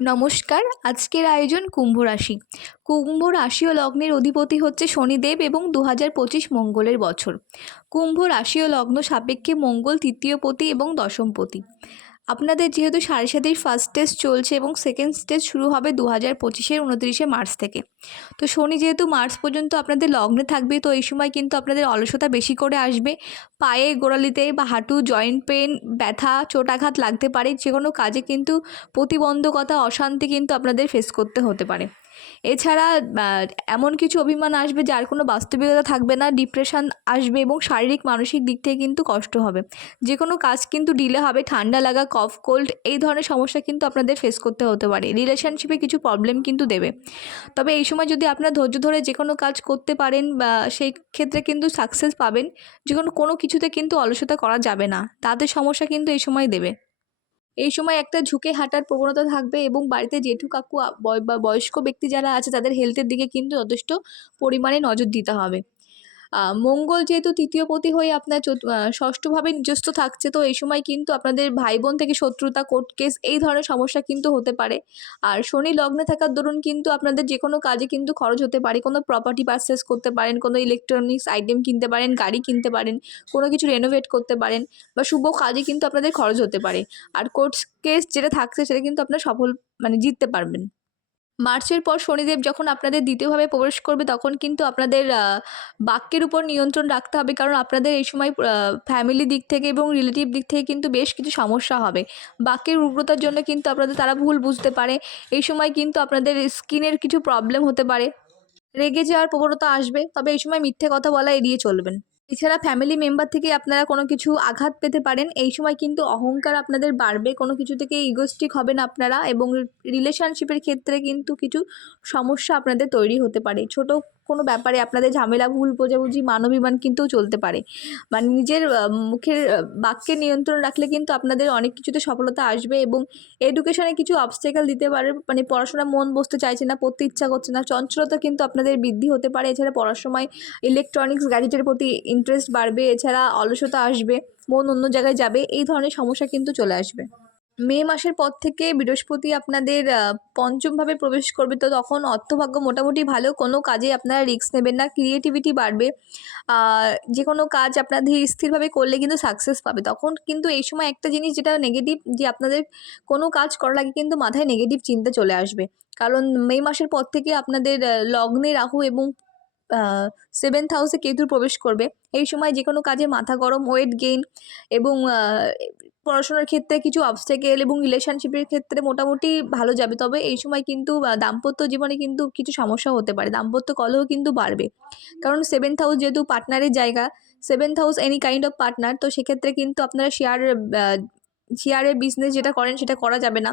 নমস্কার, আজকের আয়োজন কুম্ভ রাশি। কুম্ভ রাশি ও লগ্নের অধিপতি হচ্ছে শনিদেব এবং দু হাজার পঁচিশ মঙ্গলের বছর। কুম্ভ রাশি ও লগ্ন সাপেক্ষে মঙ্গল তৃতীয় পতি এবং দশমপতি আপনাদের যেহেতু সাড়ে সাতের ফার্স্ট টেস্ট চলছে এবং সেকেন্ড স্টেজ শুরু হবে দু হাজার পঁচিশের উনত্রিশে মার্চ থেকে। তো শনি যেহেতু মার্চ পর্যন্ত আপনাদের লগ্নে থাকবে, তো এই সময় কিন্তু আপনাদের অলসতা বেশি করে আসবে। পায়ে, গোড়ালিতে বা হাঁটু জয়েন্ট পেন ব্যথা, চোটাঘাত লাগতে পারে। যে কোনো কাজে কিন্তু প্রতিবন্ধকতা, অশান্তি কিন্তু আপনাদের ফেস করতে হতে পারে। এছাড়া এমন কিছু অভিমান আসবে যার কোনো বাস্তবিকতা থাকবে না। ডিপ্রেশন আসবে এবং শারীরিক, মানসিক দিক থেকে কিন্তু কষ্ট হবে। যে কোনো কাজ কিন্তু ডিলে হবে, ঠান্ডা লাগা কফ কোল্ড এই ধরনের সমস্যা কিন্তু আপনাদের ফেস করতে হতে পারে। রিলেশনশিপে কিছু প্রবলেম কিন্তু দেবে। তবে এই সময় যদি আপনার ধৈর্য ধরে যে কোনো কাজ করতে পারেন বা সেই ক্ষেত্রে কিন্তু সাকসেস পাবেন, যে কোনো কোনো কিছুতে কিন্তু অলসতা করা যাবে না। তাদের সমস্যা কিন্তু এই সময় দেবে। এই সময় একটা ঝুঁকে হাঁটার প্রবণতা থাকবে এবং বাড়িতে জেঠু, কাকু বা বয়স্ক ব্যক্তি যারা আছে, তাদের হেলথের দিকে কিন্তু যথেষ্ট পরিমাণে নজর দিতে হবে। মঙ্গল যেহেতু তৃতীয় পতি হয়ে আপনার ষষ্ঠভাবে নিজস্ব থাকছে, তো এই সময় কিন্তু আপনাদের ভাই বোন থেকে শত্রুতা কোর্ট কেস এই ধরনের সমস্যা কিন্তু হতে পারে। আর শনি লগ্নে থাকার দরুন কিন্তু আপনাদের যে কোনো কাজে কিন্তু খরচ হতে পারে। কোনো প্রপার্টি পারচেস করতে পারেন, কোনো ইলেকট্রনিক্স আইটেম কিনতে পারেন, গাড়ি কিনতে পারেন, কোনো কিছু রেনোভেট করতে পারেন বা শুভ কাজে কিন্তু আপনাদের খরচ হতে পারে। আর কোর্ট কেস যেটা থাকছে সেটা কিন্তু আপনার সফল মানে জিততে পারবেন। মার্চের পর শনিদেব যখন আপনাদের দ্বিতীয়ভাবে প্রবেশ করবে, তখন কিন্তু আপনাদের বাক্যের উপর নিয়ন্ত্রণ রাখতে হবে। কারণ আপনাদের এই সময় ফ্যামিলি দিক থেকে এবং রিলেটিভ দিক থেকে কিন্তু বেশ কিছু সমস্যা হবে। বাক্যের উগ্রতার জন্য কিন্তু আপনাদের, তারা ভুল বুঝতে পারে। এই সময় কিন্তু আপনাদের স্কিনের কিছু প্রবলেম হতে পারে। রেগে যাওয়ার প্রবণতা আসবে। তবে এই সময় মিথ্যে কথা বলা এড়িয়ে চলবেন। এছাড়া ফ্যামিলি মেম্বার থেকে আপনারা কোনো কিছু আঘাত পেতে পারেন, এই সময় কিন্তু অহংকার আপনাদের বাড়বে, কোনো কিছু থেকে ইগোস্টিক হবেন আপনারা এবং রিলেশনশিপের ক্ষেত্রে কিন্তু কিছু সমস্যা আপনাদের তৈরি হতে পারে। ছোট কোনো ব্যাপারে আপনাদের ঝামেলা, ভুল বোঝাবুঝি, মানবিমান কিন্তু চলতে পারে। মানে নিজের মুখের বাক্যে নিয়ন্ত্রণ রাখলে কিন্তু আপনাদের অনেক কিছুতে সফলতা আসবে এবং এডুকেশনে কিছু অবস্টেকাল দিতে পারে। মানে পড়াশোনা মন বসতে চাইছে না, পড়তে ইচ্ছা করছে না, চঞ্চলতা কিন্তু আপনাদের বৃদ্ধি হতে পারে। এছাড়া পড়ার সময় ইলেকট্রনিক্স গ্যাজেটের প্রতি ইন্টারেস্ট বাড়বে, এছাড়া অলসতা আসবে, মন অন্য জায়গায় যাবে, এই ধরনের সমস্যা কিন্তু চলে আসবে। মে মাসের পর থেকে বৃহস্পতি আপনাদের পঞ্চমভাবে প্রবেশ করবে, তো তখন অর্থভাগ্য মোটামুটি ভালো। কোনো কাজে আপনারা রিস্ক নেবেন না ক্রিয়েটিভিটি বাড়বে। যে কোনো কাজ আপনার ধীর স্থিরভাবে করলে কিন্তু সাকসেস পাবে। তখন কিন্তু এই সময় একটা জিনিস যেটা নেগেটিভ যে আপনাদের কোনো কাজ করার আগে কিন্তু মাথায় নেগেটিভ চিন্তা চলে আসবে। কারণ মে মাসের পর থেকে আপনাদের লগ্নে রাহু এবং সেভেন্থ হাউসে কেতু প্রবেশ করবে। এই সময় যে কোনো কাজে মাথা গরম ওয়েট গেইন এবং পড়াশোনার ক্ষেত্রে কিছু অবস্টেকেল এবং রিলেশনশিপের ক্ষেত্রে মোটামুটি ভালো যাবে। তবে এই সময় কিন্তু দাম্পত্য জীবনে কিন্তু কিছু সমস্যা হতে পারে। দাম্পত্য কলহ কিন্তু বাড়বে। কারণ সেভেন্থ হাউস যেহেতু পার্টনারের জায়গা seventh house any kind of partner তো সেক্ষেত্রে কিন্তু আপনারা শেয়ার শেয়ারের বিজনেস যেটা করেন সেটা করা যাবে না।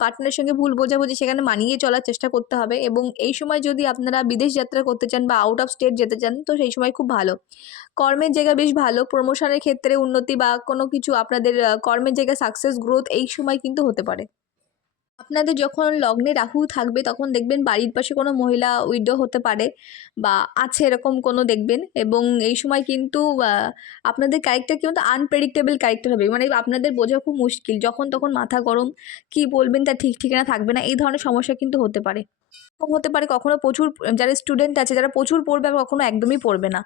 পার্টনারের সঙ্গে ভুল বোঝাবুঝি সেখানে মানিয়ে চলার চেষ্টা করতে হবে এবং এই সময় যদি আপনারা বিদেশ যাত্রা করতে চান বা আউট অফ স্টেট যেতে চান, তো সেই সময় খুব ভালো। কর্মের জায়গা বেশ ভালো প্রমোশনের ক্ষেত্রে উন্নতি বা কোনো কিছু আপনাদের কর্মের জায়গায় সাকসেস গ্রোথ এই সময় কিন্তু হতে পারে। আপনাদের যখন লগ্নে রাহু থাকবে, তখন দেখবেন বাড়ির পাশে কোনো মহিলা উইডো হতে পারে বা আছে এরকম কোনো দেখবেন। এবং এই সময় কিন্তু আপনাদের ক্যারেক্টার কিন্তু আনপ্রেডিক্টেবল ক্যারেক্টার হবে। মানে আপনাদের বোঝা খুব মুশকিল। যখন তখন মাথা গরম, কি বলবেন তার ঠিক ঠিকানা থাকবে না। এই ধরনের সমস্যা কিন্তু হতে পারে। হতে পারে কখনো প্রচুর, যারা স্টুডেন্ট আছে, যারা প্রচুর পড়বে আর কখনো একদমই পড়বে না।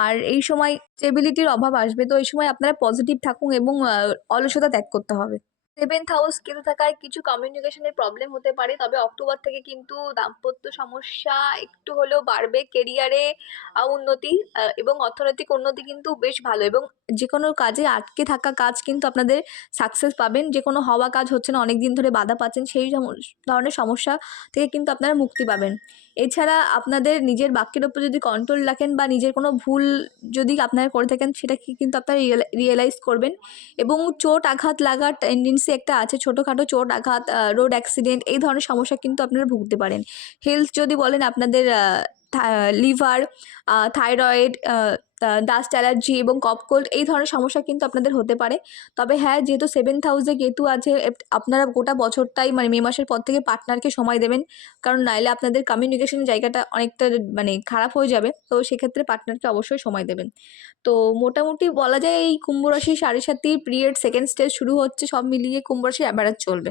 আর এই সময় স্টেবিলিটির অভাব আসবে। তো এই সময় আপনারা পজিটিভ থাকুন এবং অলসতা ত্যাগ করতে হবে। সেভেন্থ হাউস কেতু থাকায় কিছু কমিউনিকেশনের প্রবলেম হতে পারে। তবে অক্টোবর থেকে কিন্তু দাম্পত্য সমস্যা একটু হলেও বাড়বে। কেরিয়ারে উন্নতি এবং অর্থনৈতিক উন্নতি কিন্তু বেশ ভালো। এবং যে কোনো কাজে আটকে থাকা কাজ কিন্তু আপনাদের সাকসেস পাবেন। যে কোনো হওয়া কাজ হচ্ছে না অনেক দিন ধরে বাধা পাচ্ছেন, সেই ধরনের সমস্যা থেকে কিন্তু আপনারা মুক্তি পাবেন। এছাড়া আপনাদের নিজের বাক্যের ওপর যদি কন্ট্রোল রাখেন বা নিজের কোনো ভুল যদি আপনারা করে থাকেন সেটা কিন্তু আপনারা রিয়েলাইজ করবেন। এবং চোট আঘাত লাগার টেন্ডেন্সি একটা আছে, ছোটোখাটো চোট আঘাত রোড অ্যাক্সিডেন্ট এই ধরনের সমস্যা কিন্তু আপনারা ভুগতে পারেন। হেলথ যদি বলেন আপনাদের লিভার থাইরয়েড ডাস্ট অ্যালার্জি এবং কপ কোল্ড এই ধরনের সমস্যা কিন্তু আপনাদের হতে পারে। তবে হ্যাঁ যেহেতু সেভেন্থ হাউসে কেতু আছে আপনারা গোটা বছরটাই মানে মে মাসের পর থেকে পার্টনারকে সময় দেবেন। কারণ নাইলে আপনাদের কমিউনিকেশনের জায়গাটা অনেকটা মানে খারাপ হয়ে যাবে। তো সেক্ষেত্রে পার্টনারকে অবশ্যই সময় দেবেন। তো মোটামুটি বলা যায় এই কুম্ভ রাশি সাড়ে সাতই পিরিয়ড সেকেন্ড স্টেজ শুরু হচ্ছে, সব মিলিয়ে কুম্ভ রাশি অ্যাভারেজ চলবে।